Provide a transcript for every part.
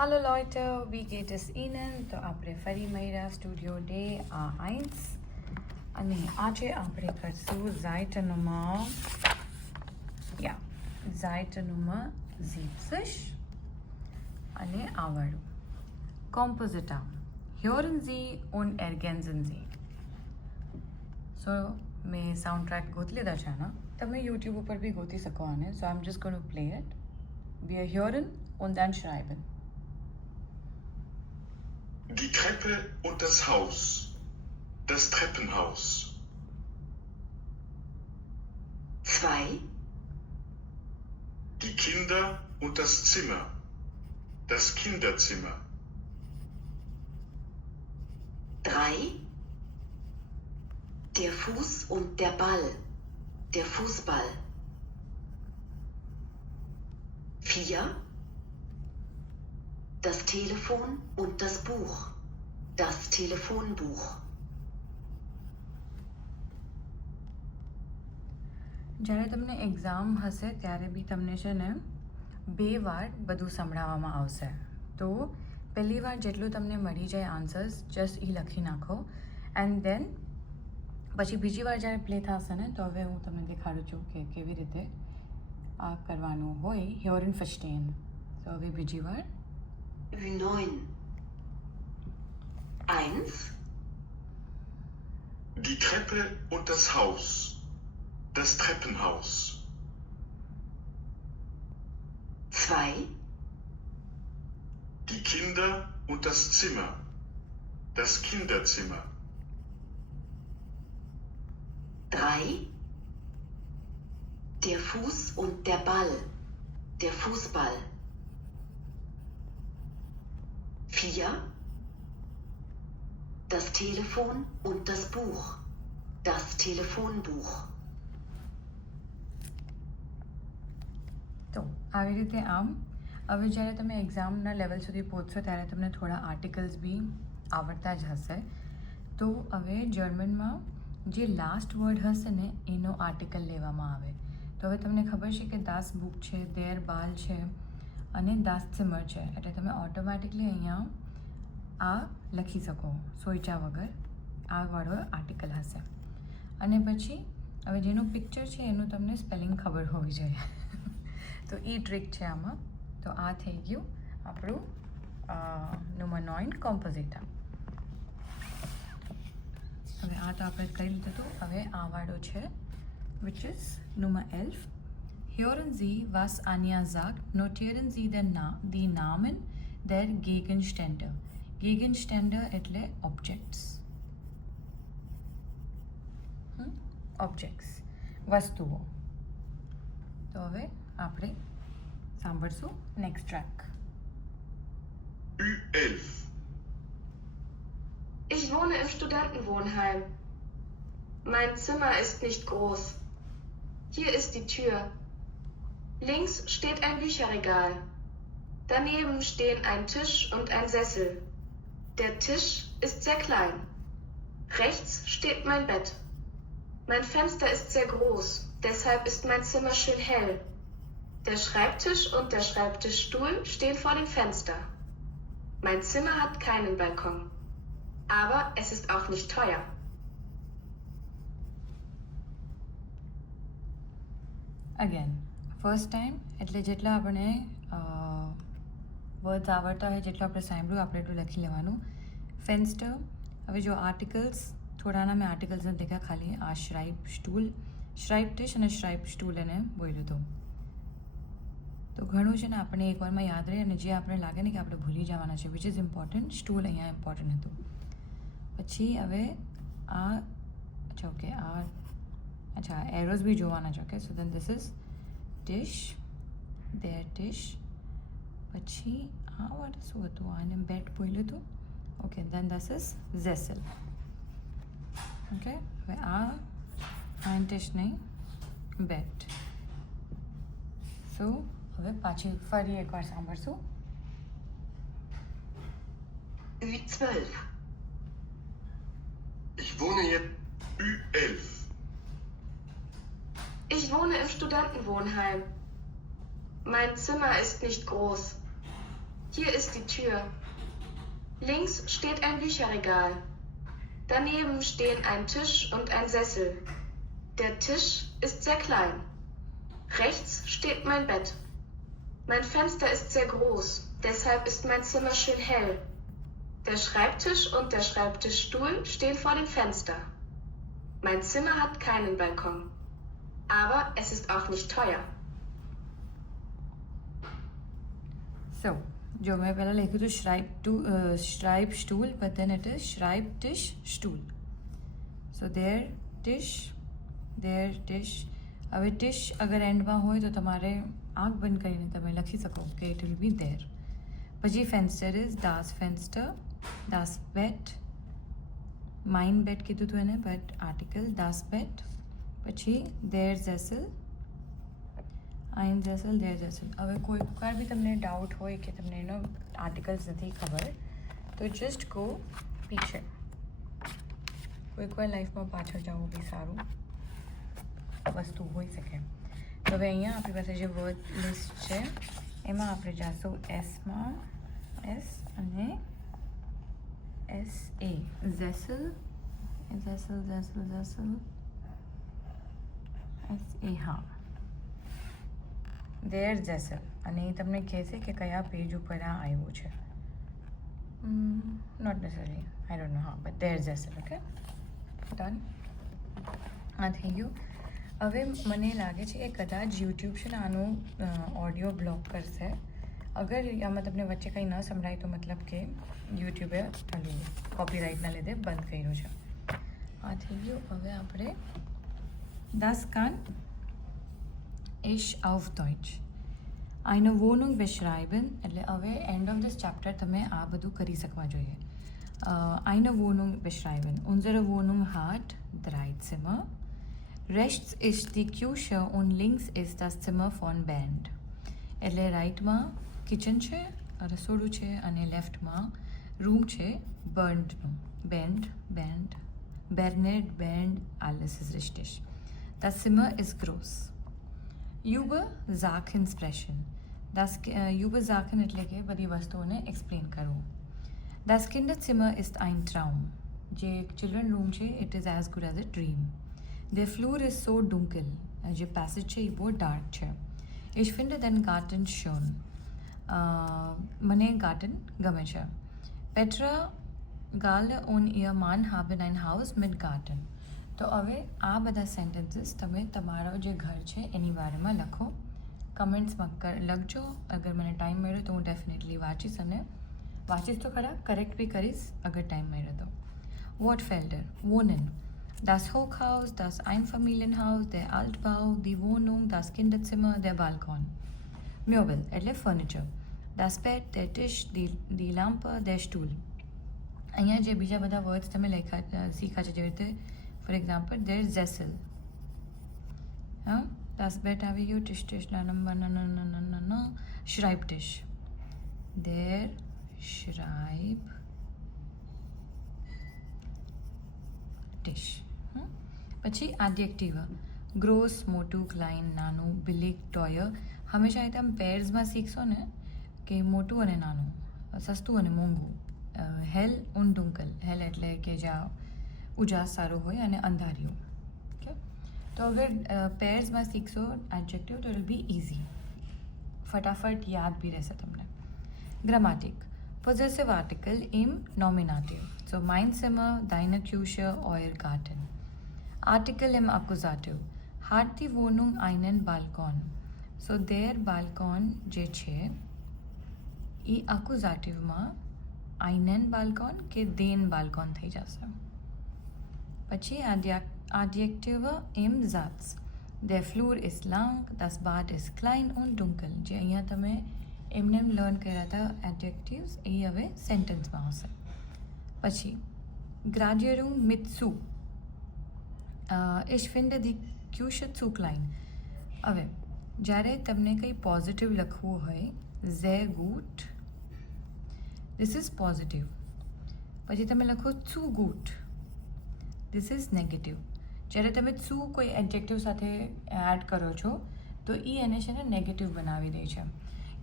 Hallo Leute, wie geht es Ihnen? તો આપણે ફરી મળ્યા સ્ટુડિયો ડે A1 અને આજે આપણે કરશું Seitennummer 70 અને આવડું Kompositor. Hören Sie und ergänzen Sie. So મેં સાઉન્ડ ટ્રેક ગોતી લીધા છે આના તમે યુટ્યુબ ઉપર બી ગોતી શકો આને so I am just going to play it Wir hören und dann schreiben. Die Treppe und das Haus. Das Treppenhaus. 2. Die Kinder und das Zimmer. Das Kinderzimmer. 3. Der Fuß und der Ball. Der Fußball. 4. Das Telefon und das Buch. Das Telefonbuch. જ્યારે તમને exam હશે ત્યારે બી તમને છે ને 2 વાર બધું સંભળાવવામાં આવશે તો પહેલી વાર જેટલું તમને મળી જાય આન્સર્સ જસ્ટ એ લખી નાખો એન્ડ દેન પછી બીજી વાર જ્યારે પ્લે થશે ને તો હવે હું તમને દેખાડું છું કે કેવી રીતે આ કરવાનું હોય Hören verstehen. તો હવે બીજી વાર 9. 1. Die Treppe und das Haus. Das Treppenhaus. 2. Die Kinder und das Zimmer. Das Kinderzimmer. 3. Der Fuß und der Ball. Der Fußball. 4. Das Telefon und das Buch. Das Telefonbuch. તો આવી રીતે આમ હવે જ્યારે તમે એક્ઝામના લેવલ સુધી પહોંચશો ત્યારે તમને થોડા આર્ટિકલ્સ બી આવડતા જ હશે તો હવે જર્મનમાં જે લાસ્ટ વર્ડ હશે ને એનો આર્ટિકલ લેવામાં આવે તો હવે તમને ખબર છે કે દાસ બુક છે દેર બાલ છે અને દાસ સિમર છે એટલે તમે ઓટોમેટિકલી અહીંયા આ લખી શકો સોઈચા વગર આ વાળો આર્ટિકલ હશે અને પછી હવે જેનું પિક્ચર છે એનું તમને સ્પેલિંગ ખબર હોવી જોઈએ તો એ ટ્રીક છે આમાં તો આ થઈ ગયું આપણું નંબર 9 કોમ્પોઝિટર હવે આ તો આપણે કરી લીધું હતું હવે આ વાળો છે which is Nummer 11. Hören Sie, was Anja sagt, notieren Sie die Namen der Gegenstände. Gegenstände એટલે objects. Objects. વસ્તુઓ. તો હવે આપણે સાંભળશું next track. U11. Ich wohne im Studentenwohnheim. Mein Zimmer ist nicht groß. Hier ist die Tür. Links steht ein Bücherregal. Daneben stehen ein Tisch und ein Sessel. Der Tisch ist sehr klein. Rechts steht mein Bett. Mein Fenster ist sehr groß, deshalb ist mein Zimmer schön hell. Der Schreibtisch und der Schreibtischstuhl stehen vor dem Fenster. Mein Zimmer hat keinen Balkon. Aber es ist auch nicht teuer. Again first time એટલે જેટલા આપણે words આવડતા હોય જેટલું આપણે સાંભળ્યું આપણે એટલું લખી લેવાનું ફેન્સ્ટર હવે જો આર્ટિકલ્સ થોડાના મેં આર્ટિકલ્સ નથી દેખ્યા ખાલી આ શ્રાઇપ ટીશ અને શ્રાઇપ સ્ટૂલ એને બોલ્યું હતું તો ઘણું છે ને આપણે એકવારમાં યાદ રહે અને જે આપણે લાગે ને કે આપણે ભૂલી જવાના છે વિચ ઇઝ ઇમ્પોર્ટન્ટ સ્ટૂલ અહીંયા ઇમ્પોર્ટન્ટ હતું પછી હવે આ અચ્છા ઓકે આ અચ્છા એરોઝ બી જોવાના છે okay so then this is dish there dish પછી આ વાળું શું હતું આને બેટ બોલ્યું હતું ઓકે દેન ધીસ ઇઝ ઝેસલ ઓકે હવે આ ડિશ નહીં બેટ સો હવે પાછી ફરી એકવાર સાંભળશું U12. Ich wohne jetzt U11. Ich wohne im Studentenwohnheim. Mein Zimmer ist nicht groß. Hier ist die Tür. Links steht ein Bücherregal. Daneben stehen ein Tisch und ein Sessel. Der Tisch ist sehr klein. Rechts steht mein Bett. Mein Fenster ist sehr groß, deshalb ist mein Zimmer schön hell. Der Schreibtisch und der Schreibtischstuhl stehen vor dem Fenster. Mein Zimmer hat keinen Balkon. Aber es ist auch nicht teuer. સો જો મેં પહેલાં લખ્યું હતું શ્રાઇપ સ્ટૂલ but then it is શ્રાઇપટિશ સ્ટૂલ so there dish હવે ટિશ અગર એન્ડમાં હોય તો તમારે આંખ બંધ કરીને તમે લખી શકો કે ઇટ વિલ બી ધેર પછી ફેન્સ્ટર is Das ફેન્સ્ટર Das Bet mine બેટ કીધું હતું એને બટ આર્ટિકલ દાસ બેટ પછી દેર ઝેસલ આઈન જેસલ દેર જેસલ હવે કોઈ વાર બી તમને ડાઉટ હોય કે તમને એનો આર્ટિકલ્સ નથી ખબર તો જસ્ટ ગો પીછે કોઈક વાર લાઈફમાં પાછળ જવું બી સારું વસ્તુ હોઈ શકે તો હવે અહીંયા આપણી પાસે જે વર્ડ લિસ્ટ છે એમાં આપણે જાશું એસમાં એસ અને એસ એ ઝેસલ ઝેસલ ઝેસલ ઝેસલ એસ એ હા દેર જેસલ અને એ તમને કહેશે કે કયા પેજ ઉપર આ આવ્યું છે not necessary I don't know હા બટ દેર જેસલ ઓકે ડન આ થઈ ગયું હવે મને લાગે છે કે કદાચ યુટ્યુબ છે ને આનું ઓડિયો બ્લોક કરશે અગર આમાં તમને વચ્ચે કંઈ ન સંભળાય તો મતલબ કે યુટ્યુબે કોપીરાઇટના લીધે બંધ કર્યું છે આ થઈ ગયું હવે આપણે Das kann ich auf Deutsch. Eine Wohnung beschreiben એટલે હવે એન્ડ ઓફ ધીસ ચેપ્ટર તમે આ બધું કરી શકવા જોઈએ eine Wohnung beschreiben. Unsere Wohnung hat 3 Zimmer. Rechts ist die Küche und links ist das Zimmer von Bernd. એટલે રાઇટમાં કિચન છે રસોડું છે અને લેફ્ટમાં રૂમ છે બર્ન્ડનું Bernd alles ist richtig. Das Zimmer ist groß. Übersagen sprechen. Übersagen એટલે કે બધી વસ્તુઓને એક્સપ્લેન કરવું. Das Kinderzimmer ist ein Traum. જે ચિલ્ડ્રન રૂમ છે it is as good as a dream. Der Flur ist so dunkel. જે passage છે એ બહુ ડાર્ક છે. Ich finde den Garten schön. મને ગાર્ડન ગમે છે. Petra Galle und ihr Mann haben ein Haus mit Garten. તો હવે આ બધા સેન્ટેન્સીસ તમે તમારો જે ઘર છે એની બારેમાં લખો કમેન્ટ્સમાં લખજો અગર મને ટાઈમ મળ્યો તો હું ડેફિનેટલી વાંચીશ તો ખરા કરેક્ટ બી કરીશ અગર ટાઈમ મળ્યો તો Wortfelder wohnen das Hochhaus das Einfamilienhaus der Altbau die Wohnung das Kinderzimmer der Balkon Möbel એટલે furniture das Bett der Tisch die Lampe der Stuhl અહીંયા જે બીજા બધા વર્ડ્સ તમે શીખા છે જેવી રીતે For example, there's Zessel. Das Bett habe ich Tisch, Schreibtisch. Der Schreibtisch. પછી આડજેક્ટિવ ગ્રોસ મોટું ક્લાઇન નાનું બિલિક ટોયર હંમેશા એ તમે પેર્સમાં શીખશો ને કે મોટું અને નાનું સસ્તું અને મોંઘું હેલ ઉન ડુંકલ હેલ એટલે કે જ્યાં ઉજાસ સારું હોય અને અંધારિયું ઓકે તો અગર પેર્સમાં શીખશો એડજેક્ટિવ તો ઇટ બી ઇઝી ફટાફટ યાદ બી રહેશે તમને ગ્રામેટિક પોઝેસિવ આર્ટિકલ ઇમ નોમિનાટિવ સો mein Zimmer deine Küche euer Garten Artikel im Akkusativ hat die Wohnung einen Balkon so der Balkon જે છે એ અક્યુઝાટિવમાં einen Balkon કે den Balkon થઈ જશે પછી Adjektive im Satz. Der Flur ist lang, das Bad ist klein und dunkel. જે અહીંયા તમે એમને લર્ન કર્યા હતા એડજેક્ટિવ્સ એ હવે સેન્ટેન્સમાં આવશે પછી ગ્રાજ્યુએરું mit zu. Ich finde die Küche zu klein. હવે જ્યારે તમને કંઈ પોઝિટિવ લખવું હોય sehr gut this is positive પછી તમે લખો zu gut this is negative જ્યારે તમે શું કોઈ એડજેક્ટિવ સાથે એડ કરો છો તો એ એને છે ને નેગેટિવ બનાવી દે છે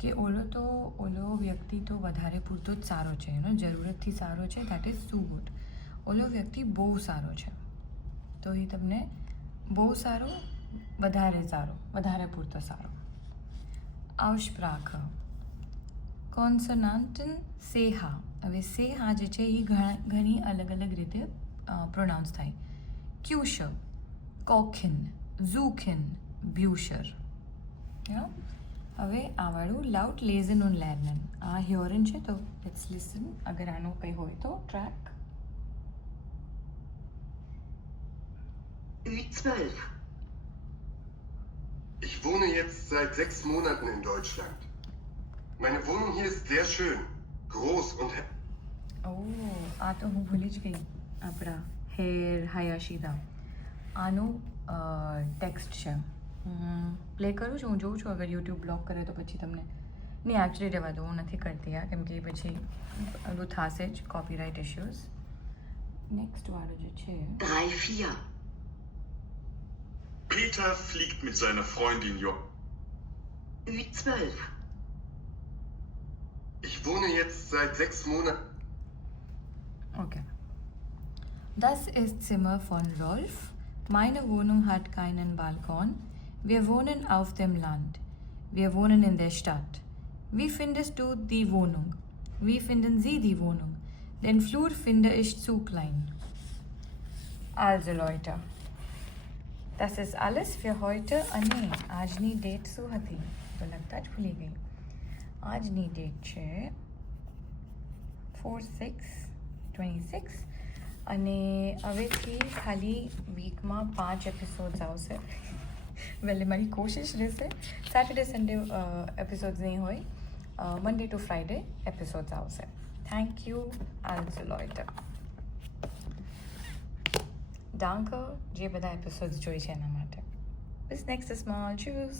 કે ઓલો વ્યક્તિ તો વધારે પૂરતો જ સારો છે, જરૂરતથી સારો છે, દેટ ઇઝ ટુ ગુડ. ઓલો વ્યક્તિ બહુ સારો છે, તો એ તમને બહુ સારો, વધારે પૂરતો સારો. Aussprache. કોન્સોનાન્ટન સેહા. હવે સેહા જે છે એ ઘણી અલગ અલગ રીતે પ્રોનાઉન્સ થાય. ક્યુશર, કોખિન, ઝૂખિન, બ્યુશર. હવે આવાળું લાઉટ લેઝન ઓન લેર્નન. આ હ્યોરન છે, તો લેટ્સ લિસન. અગર આનો કંઈ હોય તો track. Ü12. Ich wohne jetzt seit 6 Monaten in Deutschland. Meine Wohnung hier ist sehr schön, groß und આ તો હું ભૂલી જ ગઈ. આપણા હેર હયાશીદા આનું ટેક્સ્ટ છે. પ્લે કરું છું, હું જોઉં છું. અગર યુટ્યુબ બ્લોક કરે તો પછી તમને નહીં, એકચ્યુઅલી રહેવા દો, હું નથી કરતી આ, કેમ કે પછી ઓલું થશે જ, કોપીરાઇટ ઇશ્યુઝ. નેક્સ્ટ વાળું જે છે 3-4. Peter fliegt mit seiner Freundin Ü12. ich wohne jetzt seit 6 Monaten. Okay. Das ist Zimmer von Rolf. Meine Wohnung hat keinen Balkon. Wir wohnen auf dem Land. Wir wohnen in der Stadt. Wie findest du die Wohnung? Wie finden Sie die Wohnung? Den Flur finde ich zu klein. Also Leute, das ist alles für heute. અને આજની date શું હતી તો લગતા જ ભૂલી ગઈ. આજની ડેટ છે 4/6/26 અને હવેથી ખાલી વીકમાં 5 એપિસોડ્સ આવશે. વહેલે મારી કોશિશ રહેશે સેટરડે સન્ડે એપિસોડ્સ નહીં હોય, મંડે ટુ ફ્રાઈડે એપિસોડ્સ આવશે. થેન્ક યુ આલ્સો લોઇટર. Danke, જે બધા એપિસોડ્સ જોઈ છે એના માટે. Bis nächstes Mal. Tschüss.